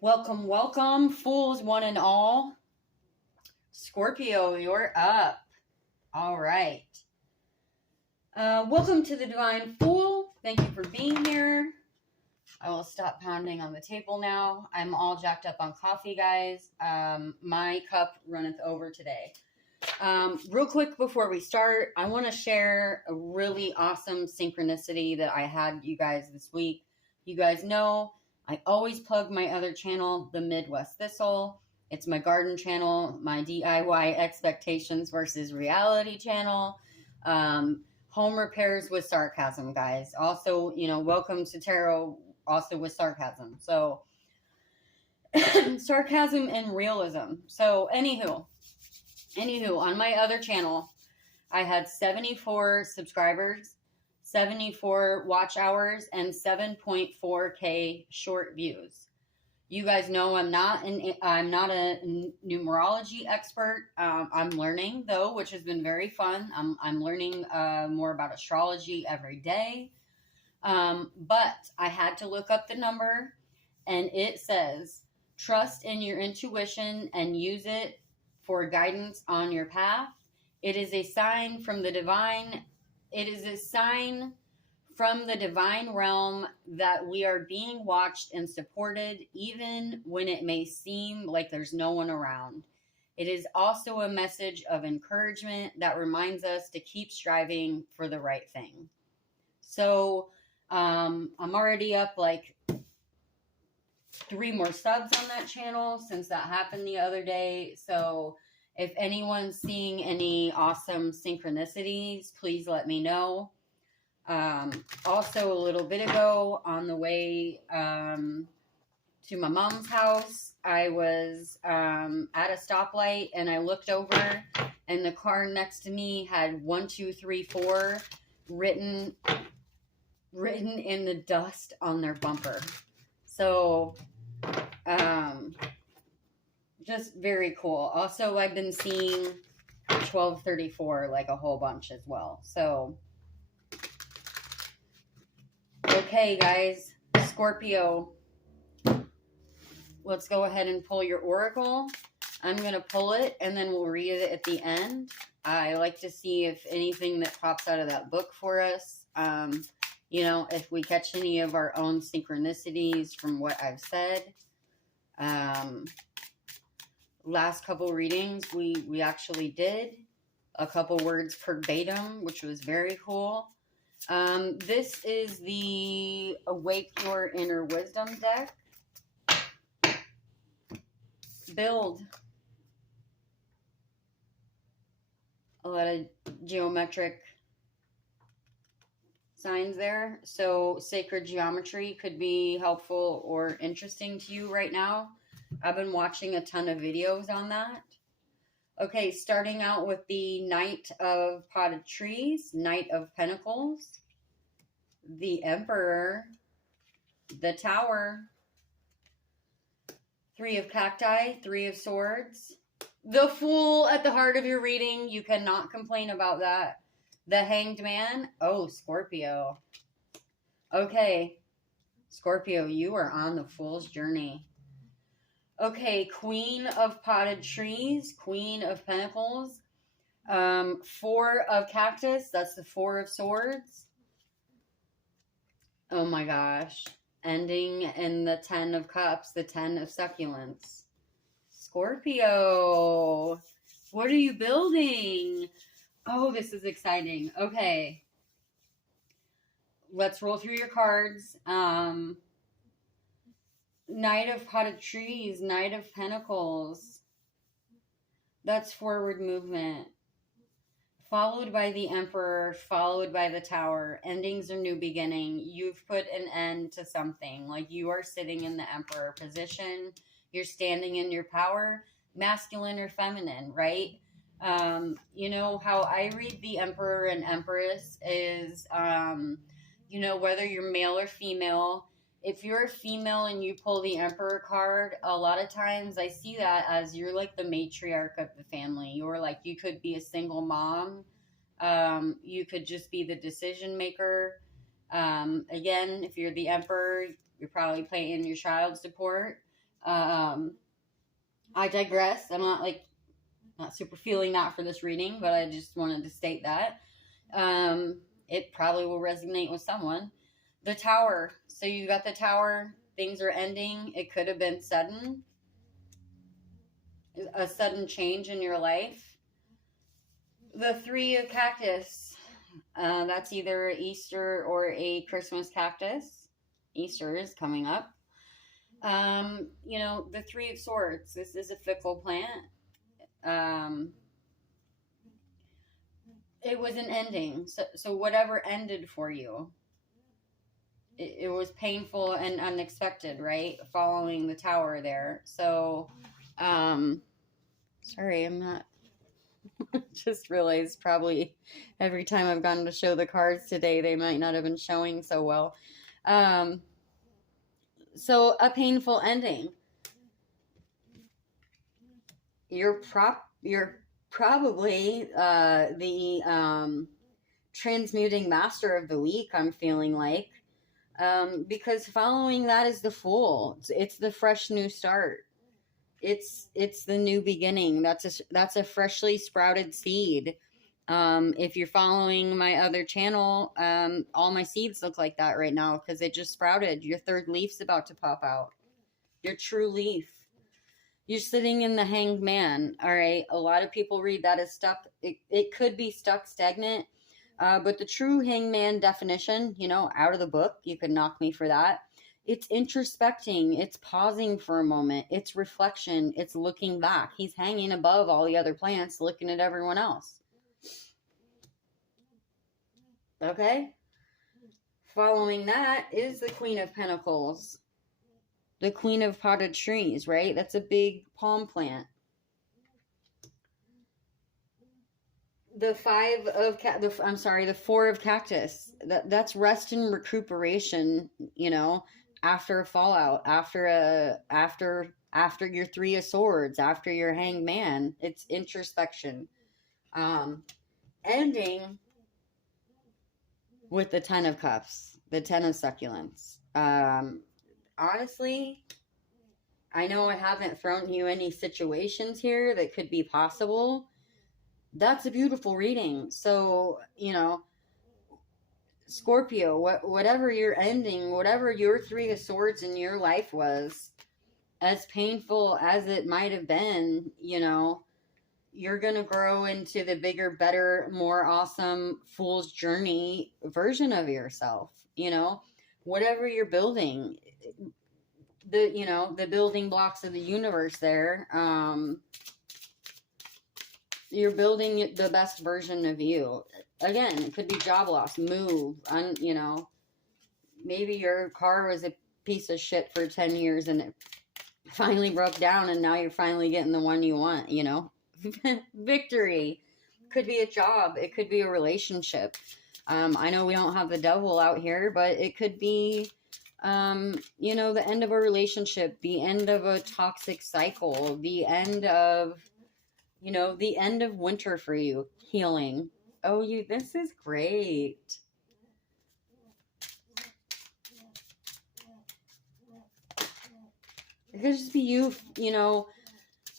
Welcome, welcome, fools one and all. Scorpio, you're up. All right. Welcome to the Divine Fool. Thank you for being here. I will stop pounding on the table now. I'm all jacked up on coffee, guys. My cup runneth over today. Real quick before we start, I want to share a really awesome synchronicity that I had you guys this week. You guys know I always plug my other channel, the Midwest Thistle. It's my garden channel, my DIY expectations versus reality channel. Home repairs with sarcasm, guys. Also, welcome to tarot, also with sarcasm. So, sarcasm and realism. So, anywho, on my other channel, I had 74 subscribers, 74 watch hours, and 7.4K short views. You guys know I'm not a numerology expert. I'm learning though, which has been very fun. I'm learning more about astrology every day. But I had to look up the number, and it says, trust in your intuition and use it for guidance on your path. It is a sign from the divine. It is a sign from the divine realm that we are being watched and supported, even when it may seem like there's no one around. It is also a message of encouragement that reminds us to keep striving for the right thing. So I'm already up like 3 more subs on that channel since that happened the other day. So if anyone's seeing any awesome synchronicities, please let me know. Also, a little bit ago, on the way to my mom's house, I was at a stoplight, and I looked over, and the car next to me had 1, 2, 3, 4 written in the dust on their bumper. So, just very cool. Also, I've been seeing 1234 like a whole bunch as well. So, okay, guys, Scorpio, let's go ahead and pull your oracle. I'm going to pull it, and then we'll read it at the end. I like to see if anything that pops out of that book for us, if we catch any of our own synchronicities from what I've said. Last couple readings, we actually did a couple words verbatim, which was very cool. This is the Awake Your Inner Wisdom deck. Build. A lot of geometric signs there. So sacred geometry could be helpful or interesting to you right now. I've been watching a ton of videos on that. Okay, starting out with the Knight of Potted Trees, Knight of Pentacles, the Emperor, the Tower, 3 of Cacti, 3 of Swords, the Fool at the heart of your reading. You cannot complain about that. The Hanged Man. Oh, Scorpio. Okay, Scorpio, you are on the Fool's journey. Okay, Queen of Potted Trees, Queen of Pentacles, 4 of Cactus, that's the 4 of Swords. Oh my gosh. Ending in the 10 of Cups, the 10 of Succulents. Scorpio, what are you building? Oh, this is exciting. Okay. Let's roll through your cards. Knight of Potted Trees, Knight of Pentacles. That's forward movement. Followed by the Emperor, followed by the Tower. Endings are new beginning. You've put an end to something. Like, you are sitting in the Emperor position. You're standing in your power, masculine or feminine, right? How I read the Emperor and Empress is, whether you're male or female. If you're a female and you pull the Emperor card, a lot of times I see that as you're like the matriarch of the family. You're like, you could be a single mom. You could just be the decision maker. Again, if you're the Emperor, you're probably paying your child support. I digress. I'm not super feeling that for this reading, but I just wanted to state that. It probably will resonate with someone. The Tower. So you got the Tower. Things are ending. It could have been sudden. A sudden change in your life. The Three of Cactus. That's either Easter or a Christmas cactus. Easter is coming up. The Three of Swords. This is a fickle plant. It was an ending. So whatever ended for you, it was painful and unexpected, right? Following the Tower there. So, sorry, I'm not. Just realized probably every time I've gone to show the cards today, they might not have been showing so well. So a painful ending. You're probably the transmuting master of the week, I'm feeling like. Because following that is the Fool. It's the fresh new start. It's the new beginning. That's a freshly sprouted seed. If you're following my other channel, all my seeds look like that right now because it just sprouted. Your third leaf's about to pop out. Your true leaf. You're sitting in the Hanged Man. All right. A lot of people read that as stuck. It could be stuck, stagnant. But the true Hangman definition, out of the book, you could knock me for that. It's introspecting. It's pausing for a moment. It's reflection. It's looking back. He's hanging above all the other plants, looking at everyone else. Okay? Following that is the Queen of Pentacles. The Queen of Potted Trees, right? That's a big palm plant. The Four of Cactus. That's rest and recuperation, after a fallout, after your Three of Swords, after your Hanged Man. It's introspection. Ending with the Ten of Cups, the Ten of Succulents. Honestly, I know I haven't thrown you any situations here that could be possible. That's a beautiful reading. So, Scorpio, whatever your ending, whatever your Three of Swords in your life was, as painful as it might have been, you're going to grow into the bigger, better, more awesome Fool's Journey version of yourself. Whatever you're building, the building blocks of the universe there, you're building the best version of you. Again, it could be job loss, move, maybe your car was a piece of shit for 10 years and it finally broke down and now you're finally getting the one you want, Victory. Could be a job. It could be a relationship. I know we don't have the devil out here, but it could be, the end of a relationship, the end of a toxic cycle, the end of winter for you, healing. Oh, this is great. It could just be you,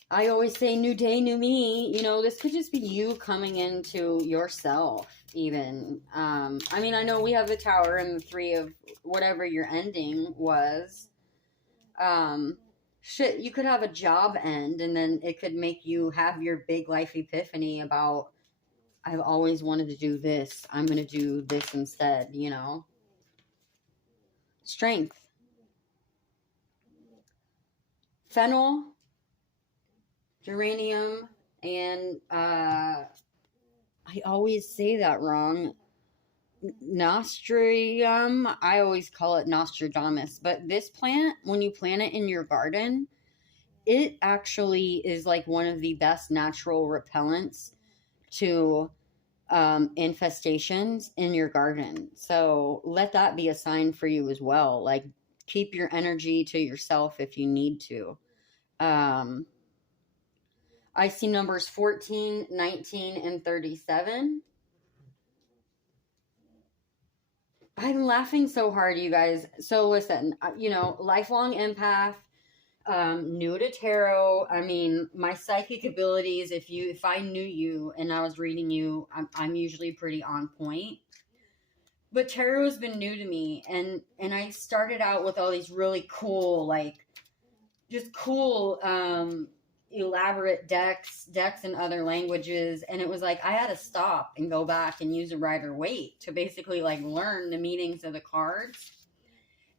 I always say new day, new me. This could just be you coming into yourself even. I know we have the Tower and the Three of whatever your ending was. You could have a job end and then it could make you have your big life epiphany about, I've always wanted to do this. I'm going to do this instead, Strength. Fennel, geranium, and I always say that wrong. Nostrium. I always call it Nostradamus. But this plant, when you plant it in your garden, it actually is like one of the best natural repellents to infestations in your garden. So let that be a sign for you as well. Like, keep your energy to yourself if you need to. I see numbers 14, 19, and 37. I'm laughing so hard, you guys. So listen, lifelong empath, New to tarot. I mean, my psychic abilities, if I knew you and I was reading you, I'm usually pretty on point. But tarot has been new to me, and I started out with all these really cool, like, just cool, elaborate decks in other languages, and it was like I had to stop and go back and use a Rider-Waite to basically like learn the meanings of the cards.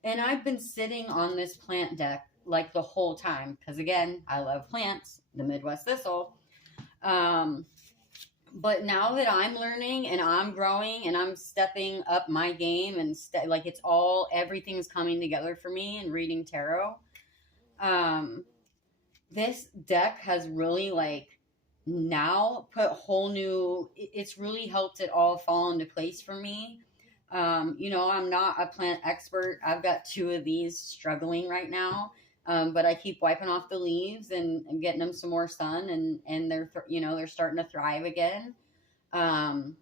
And I've been sitting on this plant deck like the whole time because, again, I love plants, the Midwest thistle. But now that I'm learning and I'm growing and I'm stepping up my game and like it's all, everything's coming together for me and reading tarot. This deck has really like now put whole new, it's really helped it all fall into place for me. You know, I'm not a plant expert. I've got 2 of these struggling right now. But I keep wiping off the leaves and getting them some more sun, and they're, they're starting to thrive again. I'm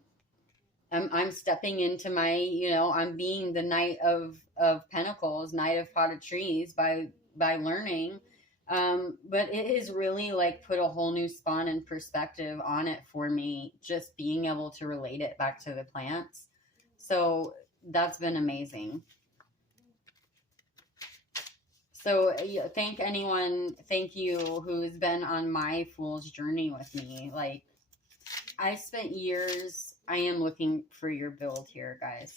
stepping into my, I'm being the Knight of Pentacles, Knight of Potted Trees by learning. But it has really like put a whole new spin and perspective on it for me, just being able to relate it back to the plants. So that's been amazing. So thank you who's been on my fool's journey with me. Like, I spent years, I am looking for your build here, guys.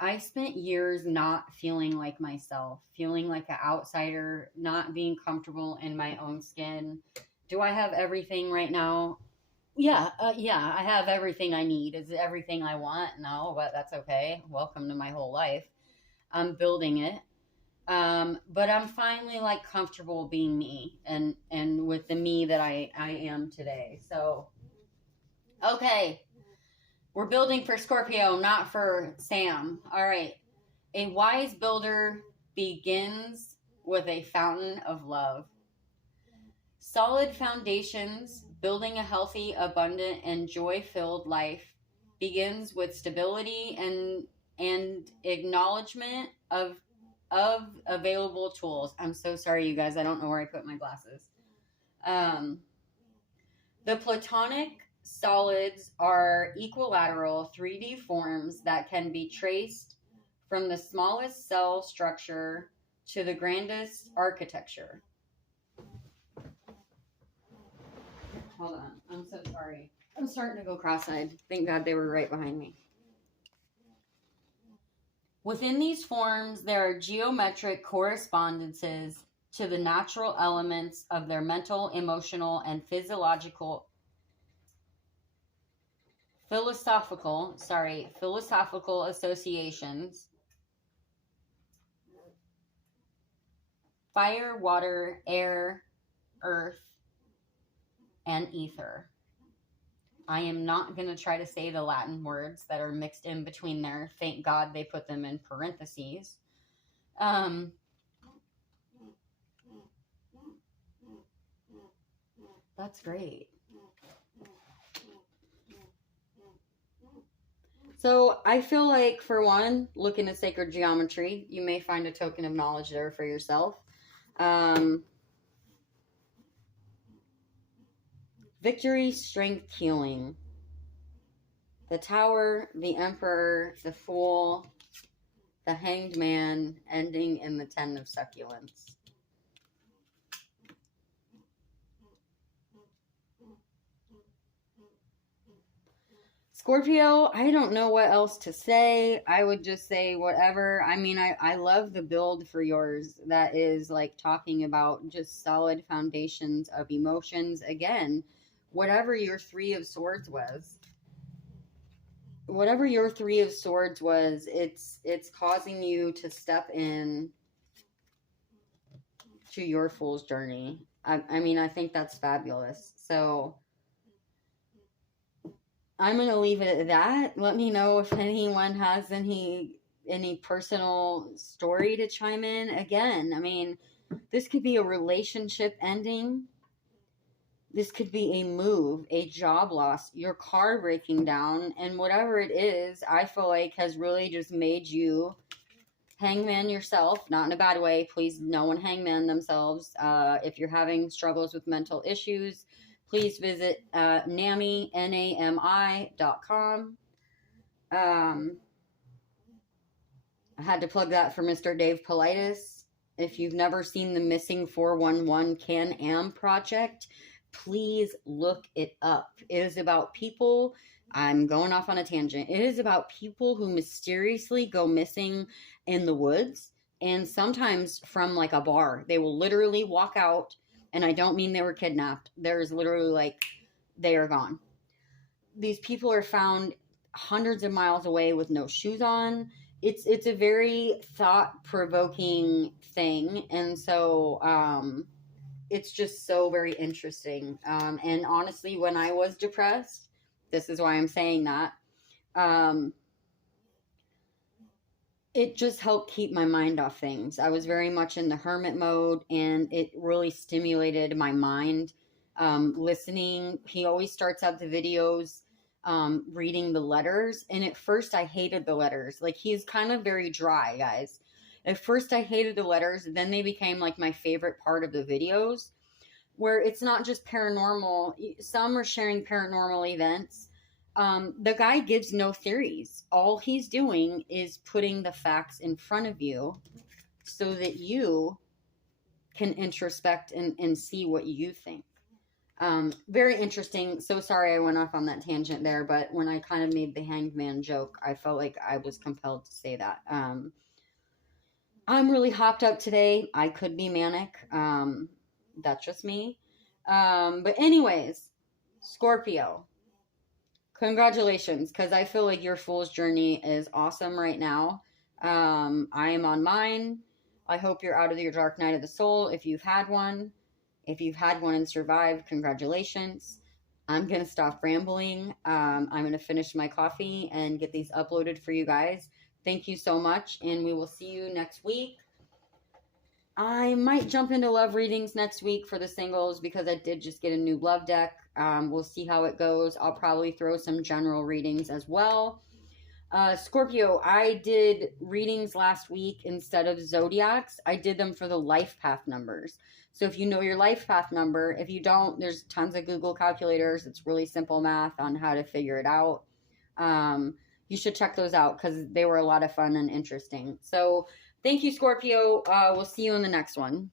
I spent years not feeling like myself, feeling like an outsider, not being comfortable in my own skin. Do I have everything right now? Yeah, I have everything I need. Is it everything I want? No, but that's okay. Welcome to my whole life. I'm building it. But I'm finally like comfortable being me and with the me that I am today. So, okay. We're building for Scorpio, not for Sam. All right. A wise builder begins with a fountain of love. Solid foundations, building a healthy, abundant, and joy-filled life begins with stability and acknowledgement of available tools. I'm so sorry, you guys. I don't know where I put my glasses. The platonic solids are equilateral 3D forms that can be traced from the smallest cell structure to the grandest architecture. Hold on. I'm so sorry. I'm starting to go cross-eyed. Thank God they were right behind me. Within these forms, there are geometric correspondences to the natural elements of their mental, emotional, and philosophical associations. Fire, water, air, earth, and ether. I am not going to try to say the Latin words that are mixed in between there. Thank God they put them in parentheses. That's great. So I feel like, for one, look into sacred geometry. You may find a token of knowledge there for yourself. Victory, strength, healing. The Tower, the Emperor, the Fool, the Hanged Man, ending in the 10 of Succulents. Scorpio, I don't know what else to say. I would just say whatever. I mean, I love the build for yours that is like talking about just solid foundations of emotions. Again, whatever your 3 of Swords was. Whatever your 3 of Swords was, it's causing you to step in to your fool's journey. I mean, I think that's fabulous. So I'm going to leave it at that. Let me know if anyone has any personal story to chime in. Again, I mean, this could be a relationship ending. This could be a move, a job loss, your car breaking down, and whatever it is, I feel like has really just made you hangman yourself, not in a bad way. Please, no one hangman themselves. If you're having struggles with mental issues, please visit NAMI, NAMI.com. I had to plug that for Mr. Dave Politis. If you've never seen the Missing 411 Can-Am project, please look it up. It is about people. I'm going off on a tangent. It is about people who mysteriously go missing in the woods, and sometimes from like a bar. They will literally walk out, and I don't mean they were kidnapped. There's literally like they are gone. These people are found hundreds of miles away with no shoes on. It's a very thought-provoking thing, and so it's just so very interesting. And honestly, when I was depressed, this is why I'm saying that, it just helped keep my mind off things. I was very much in the hermit mode, and it really stimulated my mind. Listening, he always starts out the videos reading the letters, and at first I hated the letters. Like, he's kind of very dry, guys. At first I hated the letters, then they became like my favorite part of the videos, where it's not just paranormal. Some are sharing paranormal events. The guy gives no theories. All he's doing is putting the facts in front of you so that you can introspect and see what you think. Very interesting. So sorry I went off on that tangent there, but when I kind of made the hanged man joke, I felt like I was compelled to say that. I'm really hopped up today. I could be manic. That's just me. But anyways, Scorpio, congratulations, because I feel like your fool's journey is awesome right now. I am on mine. I hope you're out of your dark night of the soul if you've had one. If you've had one and survived, congratulations. I'm going to stop rambling. I'm going to finish my coffee and get these uploaded for you guys. Thank you so much, and we will see you next week. I might jump into love readings next week for the singles because I did just get a new love deck. We'll see how it goes. I'll probably throw some general readings as well. Scorpio, I did readings last week instead of zodiacs. I did them for the life path numbers. So if you know your life path number, if you don't, there's tons of Google calculators. It's really simple math on how to figure it out. You should check those out because they were a lot of fun and interesting. So thank you, Scorpio. We'll see you in the next one.